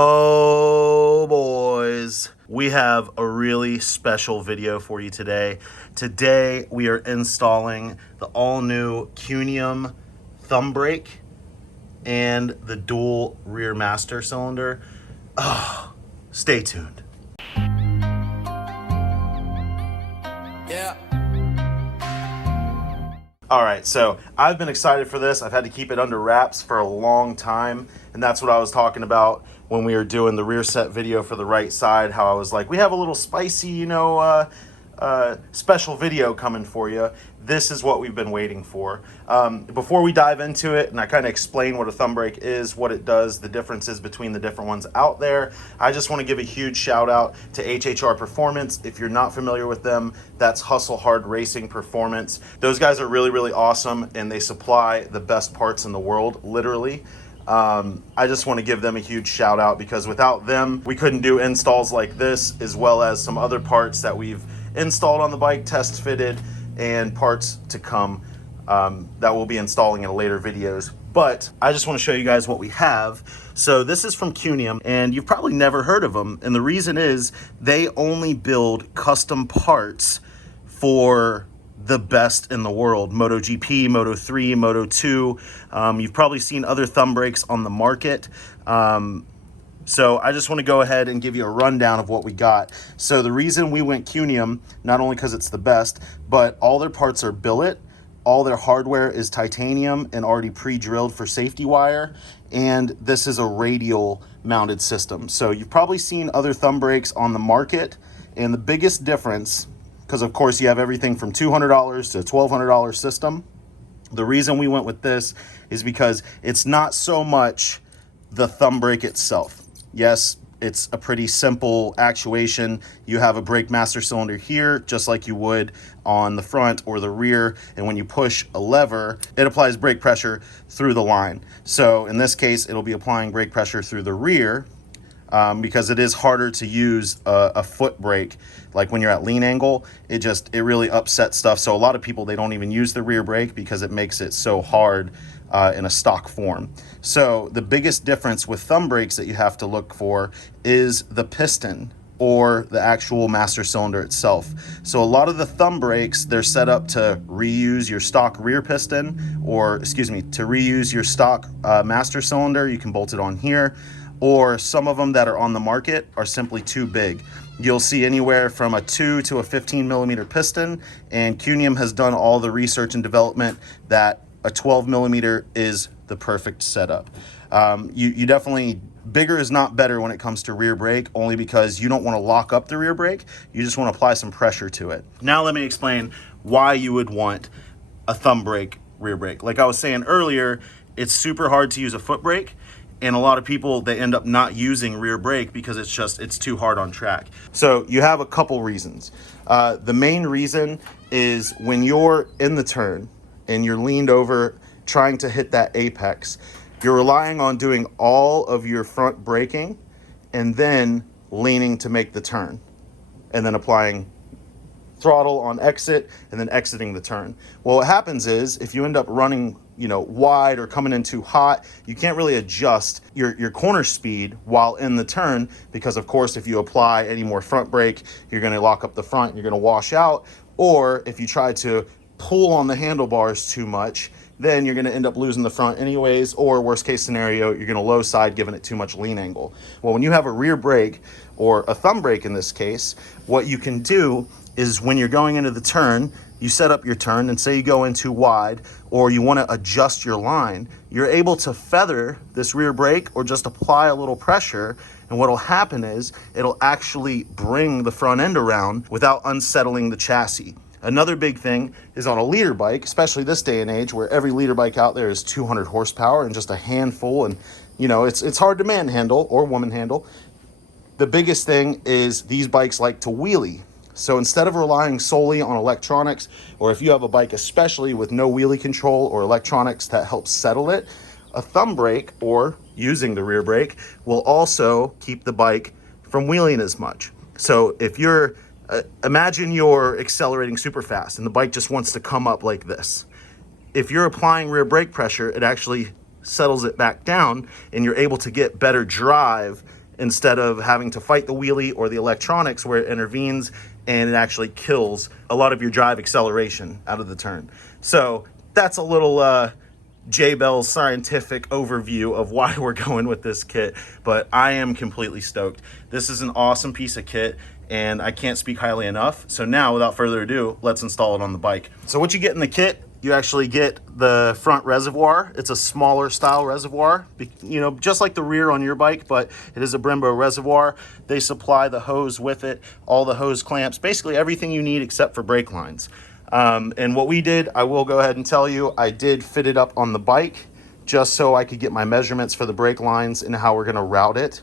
Oh, boys, we have a really special video for you today. Today, we are installing the all-new Cunium thumb brake and the dual rear master cylinder. Oh, stay tuned. Yeah. All right, so I've been excited for this. I've had to keep it under wraps for a long time, and that's what I was talking about when we were doing the rear set video for the right side, how I was like, we have a little spicy, special video coming for you. This is what we've been waiting for. Before we dive into it, and I kind of explain what a thumb brake is, what it does, the differences between the different ones out there, I just want to give a huge shout out to HHR Performance. If you're not familiar with them, that's Hustle Hard Racing Performance. Those guys are really, really awesome, and they supply the best parts in the world, literally. I just want to give them a huge shout out because without them, we couldn't do installs like this, as well as some other parts that we've installed on the bike, test fitted, and parts to come that we'll be installing in later videos. But I just want to show you guys what we have. So this is from Cunium, and you've probably never heard of them. And the reason is they only build custom parts for the best in the world. MotoGP, Moto3, Moto2. You've probably seen other thumb brakes on the market. So I just want to go ahead and give you a rundown of what we got. So the reason we went Cunium, not only because it's the best, but all their parts are billet. All their hardware is titanium and already pre-drilled for safety wire. And this is a radial mounted system. So you've probably seen other thumb brakes on the market. And the biggest difference, because of course you have everything from $200 to $1,200 system. The reason we went with this is because it's not so much the thumb brake itself. Yes, it's a pretty simple actuation. You have a brake master cylinder here, just like you would on the front or the rear. And when you push a lever, it applies brake pressure through the line. So in this case, it'll be applying brake pressure through the rear because it is harder to use a foot brake. Like when you're at lean angle, it really upsets stuff. So a lot of people, they don't even use the rear brake because it makes it so hard in a stock form. So the biggest difference with thumb brakes that you have to look for is the piston or the actual master cylinder itself. So a lot of the thumb brakes, they're set up to reuse your stock rear piston, or to reuse your stock master cylinder. You can bolt it on here, or some of them that are on the market are simply too big. You'll see anywhere from a 2 to a 15 millimeter piston, and Cunium has done all the research and development that a 12 millimeter is the perfect setup. You definitely, bigger is not better when it comes to rear brake, only because you don't want to lock up the rear brake. You just want to apply some pressure to it. Now let me explain why you would want a thumb brake rear brake. Like I was saying earlier, it's super hard to use a foot brake. And a lot of people, they end up not using rear brake because it's too hard on track. So you have a couple reasons. The main reason is when you're in the turn and you're leaned over trying to hit that apex, you're relying on doing all of your front braking and then leaning to make the turn and then applying throttle on exit and then exiting the turn. Well, what happens is if you end up running wide or coming in too hot, you can't really adjust your corner speed while in the turn, because of course if you apply any more front brake, you're going to lock up the front, you're going to wash out. Or if you try to pull on the handlebars too much, then you're going to end up losing the front anyways, or worst case scenario, you're going to low side giving it too much lean angle. Well, when you have a rear brake, or a thumb brake in this case, what you can do is when you're going into the turn, you set up your turn, and say you go in too wide, or you want to adjust your line, you're able to feather this rear brake or just apply a little pressure, and what'll happen is it'll actually bring the front end around without unsettling the chassis. Another big thing is on a leader bike, especially this day and age where every leader bike out there is 200 horsepower and just a handful, and it's hard to manhandle or woman handle. The biggest thing is these bikes like to wheelie. So instead of relying solely on electronics, or if you have a bike especially with no wheelie control or electronics that help settle it, a thumb brake or using the rear brake will also keep the bike from wheeling as much. So if you're imagine you're accelerating super fast and the bike just wants to come up like this. If you're applying rear brake pressure, it actually settles it back down and you're able to get better drive instead of having to fight the wheelie or the electronics where it intervenes and it actually kills a lot of your drive acceleration out of the turn. So that's a little J-Bell's scientific overview of why we're going with this kit, but I am completely stoked. This is an awesome piece of kit, and I can't speak highly enough. So now, without further ado, let's install it on the bike. So what you get in the kit, you actually get the front reservoir. It's a smaller style reservoir, you know, just like the rear on your bike, but it is a Brembo reservoir. They supply the hose with it, all the hose clamps, basically everything you need except for brake lines. And what we did, I will go ahead and tell you, I did fit it up on the bike just so I could get my measurements for the brake lines and how we're gonna route it.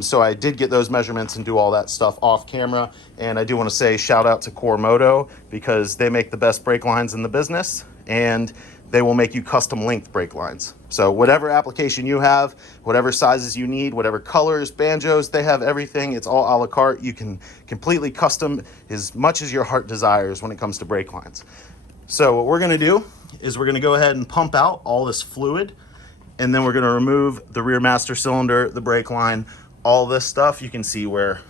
So I did get those measurements and do all that stuff off camera. And I do want to say shout out to Core Moto, because they make the best brake lines in the business, and they will make you custom length brake lines. So whatever application you have, whatever sizes you need, whatever colors, banjos, they have everything. It's all a la carte. You can completely custom as much as your heart desires when it comes to brake lines. So what we're going to do is we're going to go ahead and pump out all this fluid, and then we're going to remove the rear master cylinder, the brake line, all this stuff. You can see where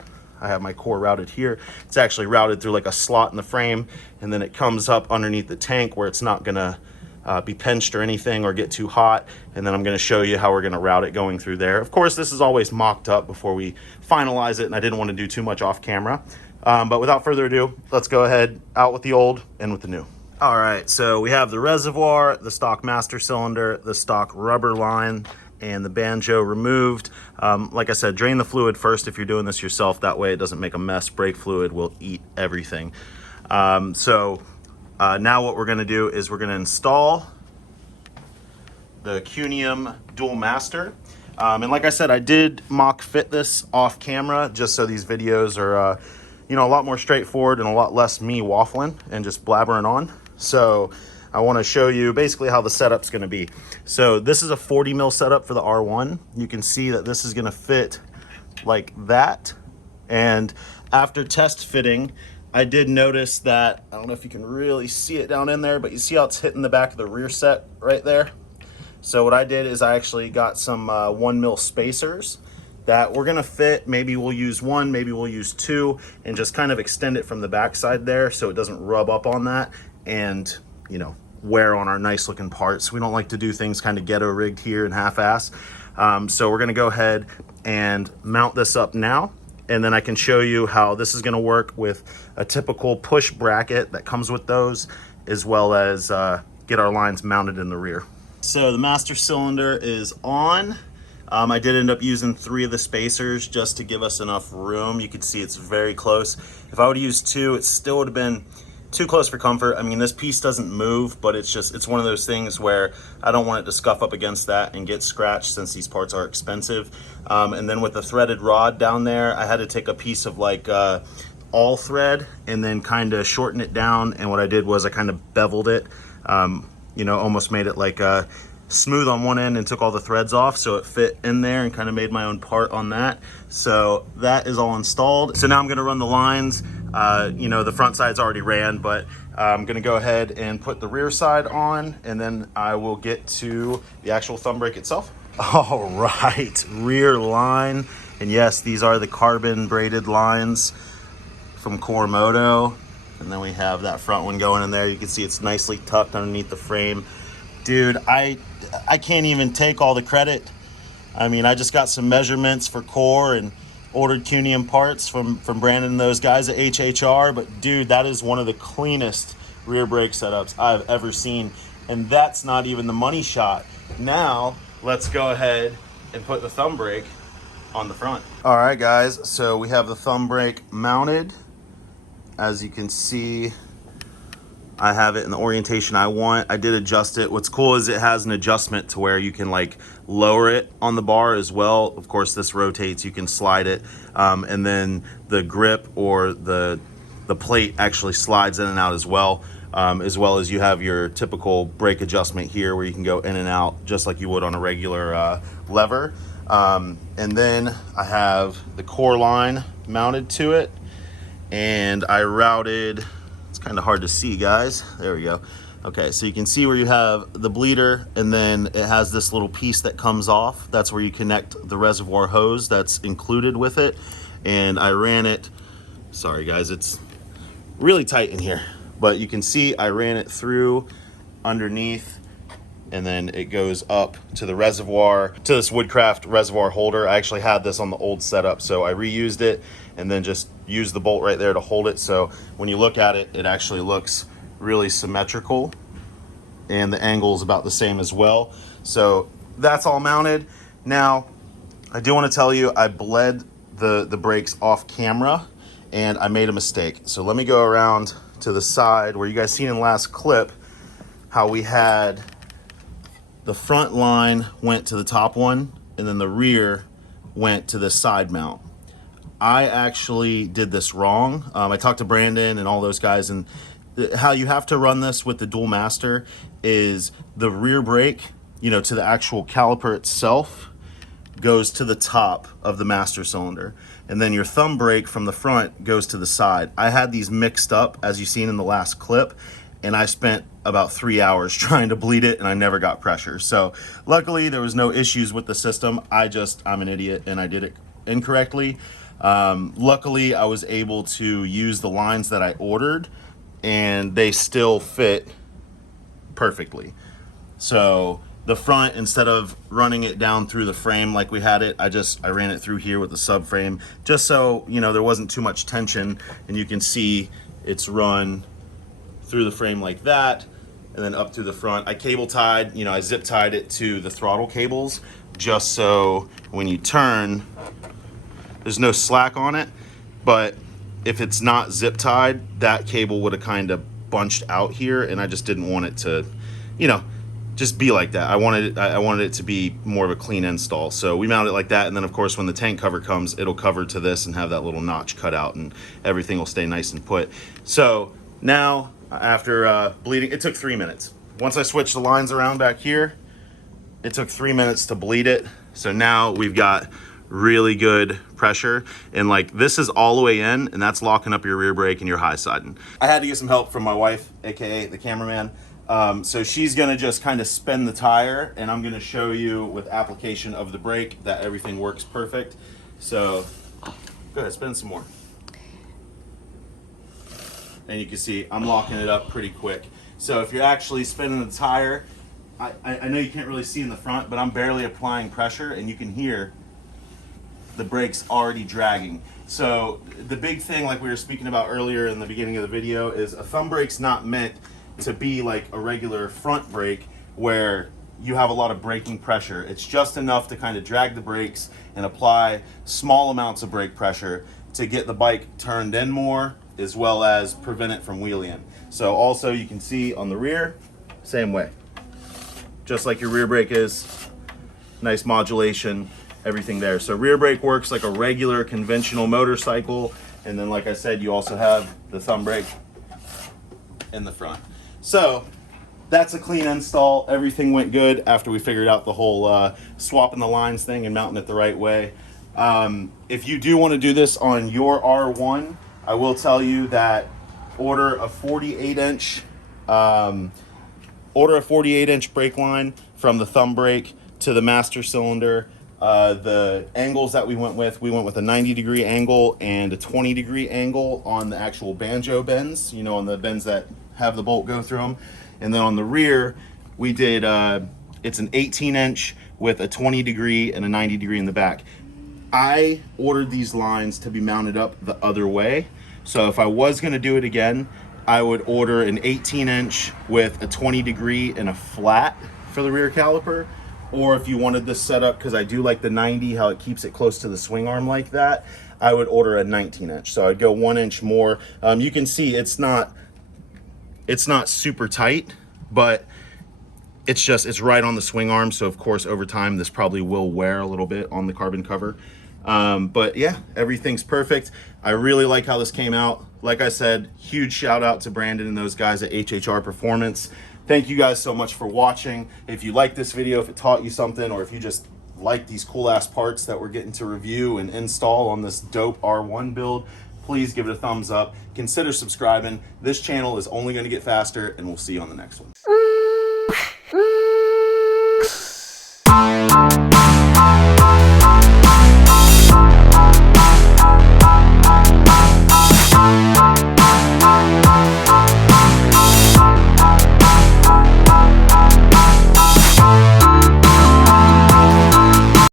I have my core routed here. It's actually routed through like a slot in the frame, and then it comes up underneath the tank where it's not going to be pinched or anything or get too hot. And then I'm going to show you how we're going to route it going through there. Of course, this is always mocked up before we finalize it, and I didn't want to do too much off camera. But without further ado, let's go ahead out with the old and with the new. All right, so we have the reservoir, the stock master cylinder, the stock rubber line, and the banjo removed. Like I said, drain the fluid first if you're doing this yourself. That way it doesn't make a mess. Brake fluid will eat everything. Now what we're gonna do is we're gonna install the Cunium Dual Master. And like I said, I did mock fit this off camera just so these videos are you know, a lot more straightforward and a lot less me waffling and just blabbering on. So I want to show you basically how the setup's going to be. So this is a 40 mil setup for the R1. You can see that this is going to fit like that. And after test fitting, I did notice that, I don't know if you can really see it down in there, but you see how it's hitting the back of the rear set right there? So what I did is I actually got some 1 mil spacers that we're gonna fit. Maybe we'll use one, maybe we'll use two, and just kind of extend it from the backside there so it doesn't rub up on that and, you know, wear on our nice looking parts. We don't like to do things kind of ghetto rigged here and half-ass. So we're gonna go ahead and mount this up now, and then I can show you how this is gonna work with a typical push bracket that comes with those, as well as get our lines mounted in the rear. So the master cylinder is on. I did end up using 3 of the spacers just to give us enough room. You can see it's very close. If I would have used 2, it still would have been too close for comfort. I mean, this piece doesn't move, but it's one of those things where I don't want it to scuff up against that and get scratched, since these parts are expensive. And then with the threaded rod down there, I had to take a piece of like all thread and then kind of shorten it down. And what I did was I kind of beveled it, you know, almost made it like smooth on one end and took all the threads off so it fit in there, and kind of made my own part on that. So that is all installed. So now I'm gonna run the lines. You know, the front side's already ran, but I'm gonna go ahead and put the rear side on, and then I will get to the actual thumb brake itself. All right, rear line. And yes, these are the carbon braided lines from Core Moto. And then we have that front one going in there. You can see it's nicely tucked underneath the frame. Dude, I can't even take all the credit. I mean, I just got some measurements for Core and ordered Cunium parts from Brandon and those guys at HHR, but dude, that is one of the cleanest rear brake setups I've ever seen. And that's not even the money shot. Now, let's go ahead and put the thumb brake on the front. All right, guys, so we have the thumb brake mounted. As you can see, I have it in the orientation I want. I did adjust it. What's cool is it has an adjustment to where you can like lower it on the bar as well. Of course, this rotates, you can slide it. And then the grip or the plate actually slides in and out as well as you have your typical brake adjustment here where you can go in and out just like you would on a regular lever. And then I have the core line mounted to it, and I routed, it's kind of hard to see, guys, there we go, Okay, so you can see where you have the bleeder, and then it has this little piece that comes off. That's where you connect the reservoir hose that's included with it. And I ran it, sorry guys, it's really tight in here, but you can see I ran it through underneath, and then it goes up to the reservoir, to this Woodcraft reservoir holder. I actually had this on the old setup, so I reused it and then just used the bolt right there to hold it. So when you look at it, it actually looks really symmetrical, and the angle is about the same as well. So that's all mounted. Now, I do want to tell you, I bled the brakes off camera and I made a mistake. So let me go around to the side where you guys seen in the last clip how we had the front line went to the top one and then the rear went to the side mount. I actually did this wrong. I talked to Brandon and all those guys, and how you have to run this with the dual master is the rear brake, you know, to the actual caliper itself goes to the top of the master cylinder, and then your thumb brake from the front goes to the side. I had these mixed up, as you've seen in the last clip, and I spent about 3 hours trying to bleed it, and I never got pressure. So luckily there was no issues with the system. I'm an idiot and I did it incorrectly. Luckily I was able to use the lines that I ordered, and they still fit perfectly. So the front, instead of running it down through the frame like we had it, I ran it through here with the subframe, just so, you know, there wasn't too much tension, and you can see it's run through the frame like that, and then up through the front. I cable tied, you know, I zip tied it to the throttle cables, just so when you turn, there's no slack on it. But if it's not zip tied, that cable would have kind of bunched out here, and I just didn't want it to, you know, just be like that. I wanted it to be more of a clean install. So we mount it like that, and then of course when the tank cover comes, it'll cover to this and have that little notch cut out, and everything will stay nice and put. So now, after bleeding, it took 3 minutes. Once I switched the lines around back here, it took 3 minutes to bleed it. So now we've got really good pressure, and like this is all the way in, and that's locking up your rear brake and your high siding. I had to get some help from my wife, aka the cameraman. So she's gonna just kind of spin the tire, and I'm gonna show you with application of the brake that everything works perfect. So go ahead, spin some more. And you can see I'm locking it up pretty quick. So if you're actually spinning the tire, I know you can't really see in the front, but I'm barely applying pressure, and you can hear the brakes already dragging. So the big thing, like we were speaking about earlier in the beginning of the video, is a thumb brake's not meant to be like a regular front brake where you have a lot of braking pressure. It's just enough to kind of drag the brakes and apply small amounts of brake pressure to get the bike turned in more, as well as prevent it from wheeling. So also you can see on the rear, same way. Just like your rear brake is, nice modulation, everything there. So rear brake works like a regular conventional motorcycle, and then like I said, you also have the thumb brake in the front. So that's a clean install. Everything went good after we figured out the whole swapping the lines thing and mounting it the right way. If you do want to do this on your R1, I will tell you that order a 48-inch brake line from the thumb brake to the master cylinder. The angles that we went with a 90-degree angle and a 20-degree angle on the actual banjo bends, you know, on the bends that have the bolt go through them. And then on the rear, we did, it's an 18-inch with a 20-degree and a 90-degree in the back. I ordered these lines to be mounted up the other way. So if I was gonna do it again, I would order an 18-inch with a 20-degree and a flat for the rear caliper. Or if you wanted this setup, because I do like the 90, how it keeps it close to the swing arm like that, I would order a 19-inch. So I'd go 1 inch more. You can see it's not super tight, but it's right on the swing arm. So of course, over time, this probably will wear a little bit on the carbon cover. But yeah, everything's perfect. I really like how this came out. Like I said, huge shout out to Brandon and those guys at HHR Performance. Thank you guys so much for watching. If you like this video, if it taught you something, or if you just like these cool ass parts that we're getting to review and install on this dope R1 build, please give it a thumbs up. Consider subscribing. This channel is only going to get faster, and we'll see you on the next one.